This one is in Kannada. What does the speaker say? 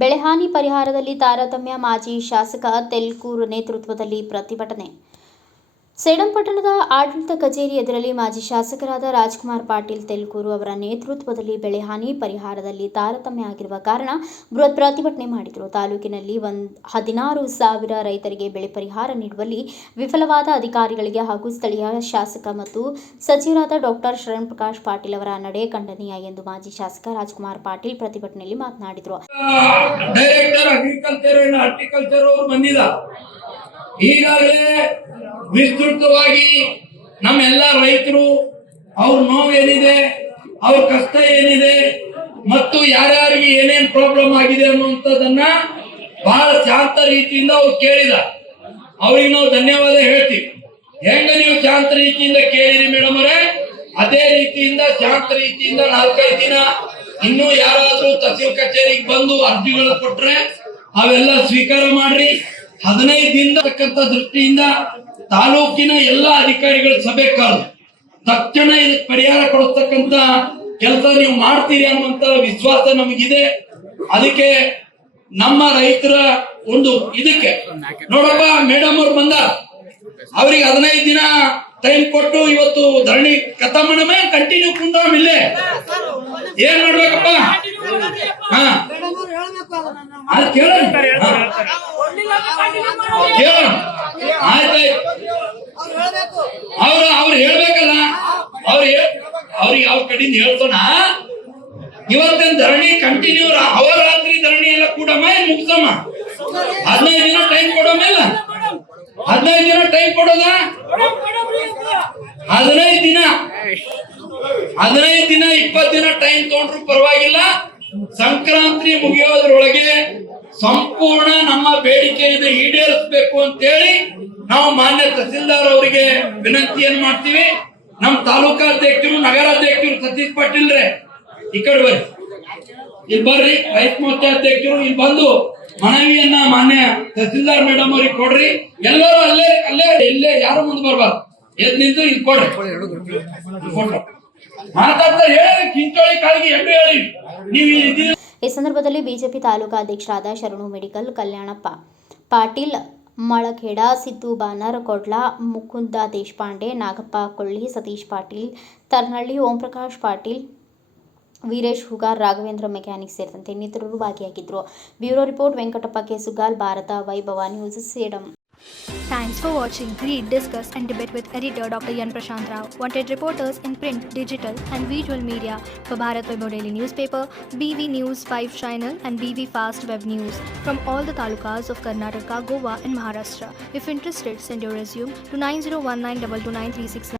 ಬೆಳೆಹಾನಿ ಪರಿಹಾರದಲ್ಲಿ ತಾರತಮ್ಯ. ಮಾಜಿ ಶಾಸಕ ತೆಲ್ಕೂರು ನೇತೃತ್ವದಲ್ಲಿ ಪ್ರತಿಭಟನೆ. ಸೇಡಂ ಪಟ್ಟಣದ ಆಡಳಿತ ಕಚೇರಿ ಎದುರಲ್ಲಿ ಮಾಜಿ ಶಾಸಕರಾದ ರಾಜ್ಕುಮಾರ್ ಪಾಟೀಲ್ ತೆಲ್ಕೂರು ಅವರ ನೇತೃತ್ವದಲ್ಲಿ ಬೆಳೆಹಾನಿ ಪರಿಹಾರದಲ್ಲಿ ತಾರತಮ್ಯ ಆಗಿರುವ ಕಾರಣ ಬೃಹತ್ ಪ್ರತಿಭಟನೆ ಮಾಡಿದರು. ತಾಲೂಕಿನಲ್ಲಿ 16,000 ರೈತರಿಗೆ ಬೆಳೆ ಪರಿಹಾರ ನೀಡುವಲ್ಲಿ ವಿಫಲವಾದ ಅಧಿಕಾರಿಗಳಿಗೆ ಹಾಗೂ ಸ್ಥಳೀಯ ಶಾಸಕ ಮತ್ತು ಸಚಿವರಾದ ಡಾಕ್ಟರ್ ಶರಣಪ್ರಕಾಶ್ ಪಾಟೀಲ್ ಅವರ ನಡೆ ಖಂಡನೀಯ ಎಂದು ಮಾಜಿ ಶಾಸಕ ರಾಜ್ಕುಮಾರ್ ಪಾಟೀಲ್ ಪ್ರತಿಭಟನೆಯಲ್ಲಿ ಮಾತನಾಡಿದರು. ಈಗಾಗಲೇ ವಿಸ್ತೃತವಾಗಿ ನಮ್ಮೆಲ್ಲ ರೈತರು ಅವ್ರ ನೋವೇನಿದೆ, ಅವ್ರ ಕಷ್ಟ ಏನಿದೆ ಮತ್ತು ಯಾರ್ಯಾರಿಗೆ ಏನೇನ್ ಪ್ರಾಬ್ಲಮ್ ಆಗಿದೆ ಅನ್ನುವಂಥದ್ದನ್ನ ಬಹಳ ಶಾಂತ ರೀತಿಯಿಂದ ಅವ್ರು ಕೇಳಿದ. ಅವ್ರಿಗೆ ನಾವು ಧನ್ಯವಾದ ಹೇಳ್ತೀವಿ. ಹೆಂಗ ನೀವು ಶಾಂತ ರೀತಿಯಿಂದ ಕೇಳಿರಿ ಮೇಡಮ್ ಅವರೇ, ಅದೇ ರೀತಿಯಿಂದ ಶಾಂತ ರೀತಿಯಿಂದ 4-5 ದಿನ ಇನ್ನೂ ಯಾರಾದ್ರೂ ತಹಸೀಲ್ ಕಚೇರಿಗೆ ಬಂದು ಅರ್ಜಿಗಳು ಕೊಟ್ರೆ ಅವೆಲ್ಲ ಸ್ವೀಕಾರ ಮಾಡ್ರಿ. 15 ದಿನದ ದೃಷ್ಟಿಯಿಂದ ತಾಲೂಕಿನ ಎಲ್ಲ ಅಧಿಕಾರಿಗಳ ಸಭೆ ಕರೆದು ತಕ್ಷಣ ಇದಕ್ಕೆ ಪರಿಹಾರ ಕೊಡತಕ್ಕಂತ ಕೆಲಸ ನೀವು ಮಾಡ್ತೀರಿ ಅನ್ನುವಂತ ವಿಶ್ವಾಸ ನಮಗಿದೆ. ಅದಕ್ಕೆ ನಮ್ಮ ರೈತರ ಒಂದು ಇದಕ್ಕೆ ನೋಡಪ್ಪ ಮೇಡಮ್ ಅವ್ರು ಬಂದ, ಅವ್ರಿಗೆ 15 ದಿನ ಟೈಮ್ ಕೊಟ್ಟು ಇವತ್ತು ಧರಣಿ ಕಥಮಣಮೇ ಕಂಟಿನ್ಯೂ ಕುಂದಾಮ್ ಇಲ್ಲೇ ಏನ್ ಮಾಡ್ಬೇಕಪ್ಪ? ಅದು ಕೇಳ ಆಯ್ತಾಯ್ತು, ಅವ್ರು ಹೇಳ್ಬೇಕಲ್ಲ, ಅವ್ರಿಗೆ ಅವ್ರ ಕಡೆಯಿಂದ ಹೇಳ್ತೋಣ. ಇವತ್ತಿನ ಧರಣಿ ಕಂಟಿನ್ಯೂ ಅವರಾತ್ರಿ ಧರಣಿ ಎಲ್ಲ ಕೂಡ ಮುಗಿಸಮ್ಮ. 15 ದಿನ ಟೈಮ್ ಕೊಡೋ ಮೇಲೆ 15 ದಿನ ಟೈಮ್ ಕೊಡೋದ 15 ದಿನ 20 ದಿನ ಟೈಮ್ ತಗೊಂಡ್ರು ಪರವಾಗಿಲ್ಲ. ಸಂಕ್ರಾಂತಿ ಮುಗಿಯೋದ್ರೊಳಗೆ ಸಂಪೂರ್ಣ ನಮ್ಮ ಬೇಡಿಕೆಯನ್ನು ಈಡೇರಿಸಬೇಕು ಅಂತೇಳಿ ನಾವು ಮಾನ್ಯ ತಹಸೀಲ್ದಾರ್ ಅವರಿಗೆ ವಿನಂತಿಯನ್ನು ಮಾಡ್ತೀವಿ. ನಮ್ಮ ತಾಲೂಕಾಧ್ಯಕ್ಷರು, ನಗರಾಧ್ಯಕ್ಷರು ಸತೀಶ್ ಪಾಟೀಲ್ ರೇ ಈ ಕಡೆ ಬರ್ರಿ, ಇಲ್ಲಿ ಬರ್ರಿ. ರೈತ ಮೋರ್ಚಾ ಅಧ್ಯಕ್ಷರು ಇಲ್ಲಿ ಬಂದು ಮನವಿಯನ್ನ ಮಾನ್ಯ ತಹಸೀಲ್ದಾರ್ ಮೇಡಮ್ ಅವ್ರಿಗೆ ಕೊಡ್ರಿ. ಎಲ್ಲರೂ ಅಲ್ಲೇ ಅಲ್ಲೇ ಇಲ್ಲೇ ಯಾರು ಮುಂದೆ ಬರ್ಬಾರ್ದು, ಎದ್ ನಿಂತು ಇಲ್ಲಿ ಕೊಡ್ರಿ. ಫೋಟೋ ಮಾತಾಡ್ತಾರೆ, ಹೇಳಿ ಕಿಂಚೋಳಿ ಕಾಲಿಗೆ ಎಂದು ಹೇಳಿ ನೀವು. ಈ ಸಂದರ್ಭದಲ್ಲಿ ಬಿಜೆಪಿ ತಾಲೂಕಾ ಅಧ್ಯಕ್ಷರಾದ ಶರಣು medical, Kalyanappa Patil Malkhed, Siddu Bonner ಕೊಡ್ಲ, Mukunda Deshpande, Nagappa ಕೊಳ್ಳಿ, Satish Patil Tarnalli, Omprakash Patil, Veeresh Hugar, Raghavendra mechanic ಸೇರಿದಂತೆ ಇನ್ನಿತರರು ಭಾಗಿಯಾಗಿದ್ದರು. ಬ್ಯೂರೋ ರಿಪೋರ್ಟ್ ವೆಂಕಟಪ್ಪ ಕೆಸುಗಾಲ್, ಭಾರತ ವೈಭವ news, Sedam. Thanks for watching. Read, discuss and debate with editor Dr. Yan Prashant Rao. Wanted reporters in print, digital and visual media for Bharat Vaibhav Daily Newspaper, BV News 5 Channel and BV Fast Web News from all the talukas of Karnataka, Goa and Maharashtra. If interested, send your resume to 9019229369.